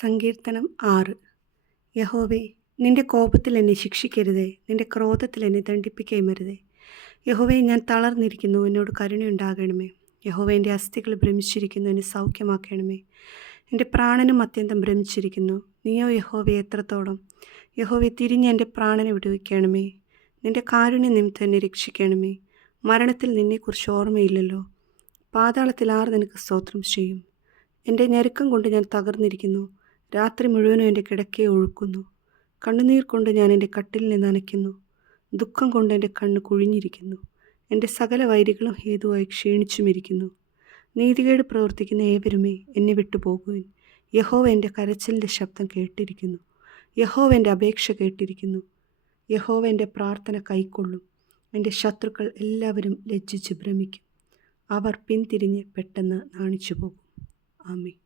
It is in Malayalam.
സങ്കീർത്തനം 6. യഹോവേ, നിന്റെ കോപത്തിൽ എന്നെ ശിക്ഷിക്കരുതേ, നിന്റെ ക്രോധത്തിൽ എന്നെ ദണ്ഡിപ്പിക്കുകയുമരുതേ. യഹോവേ, ഞാൻ തളർന്നിരിക്കുന്നു, എന്നോട് കരുണയുണ്ടാകണമേ. യഹോവേ, എൻ്റെ അസ്ഥികൾ ഭ്രമിച്ചിരിക്കുന്നു, എന്നെ സൗഖ്യമാക്കണമേ. എൻ്റെ പ്രാണനും അത്യന്തം ഭ്രമിച്ചിരിക്കുന്നു. നീയോ യഹോവേ എത്രത്തോളം? യഹോവേ, തിരിഞ്ഞ് എൻ്റെ പ്രാണനെ വിടുവിക്കണമേ. നിന്റെ കാരുണ്യ നിമിത്തം എന്നെ രക്ഷിക്കണമേ. മരണത്തിൽ നിന്നെക്കുറിച്ച് ഓർമ്മയില്ലല്ലോ. പാതാളത്തിൽ ആർ നിനക്ക് സ്തോത്രം ചെയ്യും? എൻ്റെ ഞെരുക്കം കൊണ്ട് ഞാൻ തകർന്നിരിക്കുന്നു. രാത്രി മുഴുവനും എൻ്റെ കിടക്കയെ ഒഴുക്കുന്നു. കണ്ണുനീർ കൊണ്ട് ഞാൻ എൻ്റെ കട്ടിലിനെ നനയ്ക്കുന്നു. ദുഃഖം കൊണ്ട് എൻ്റെ കണ്ണ് കുഴിഞ്ഞിരിക്കുന്നു. എൻ്റെ സകല വൈരികളും ഹേതുവായി ക്ഷീണിച്ചുമിരിക്കുന്നു. നീതികേട് പ്രവർത്തിക്കുന്ന ഏവരുമേ, എന്നെ വിട്ടുപോകുവിൻ. യഹോവ എൻ്റെ കരച്ചിലിൻ്റെ ശബ്ദം കേട്ടിരിക്കുന്നു. യഹോവ എൻ്റെ അപേക്ഷ കേട്ടിരിക്കുന്നു. യഹോവ എൻ്റെ പ്രാർത്ഥന കൈക്കൊള്ളും. എൻ്റെ ശത്രുക്കൾ എല്ലാവരും ലജ്ജിച്ച് ഭ്രമിക്കും. അവർ പിന്തിരിഞ്ഞ് പെട്ടെന്ന് നാണിച്ചു പോകും. ആമേൻ.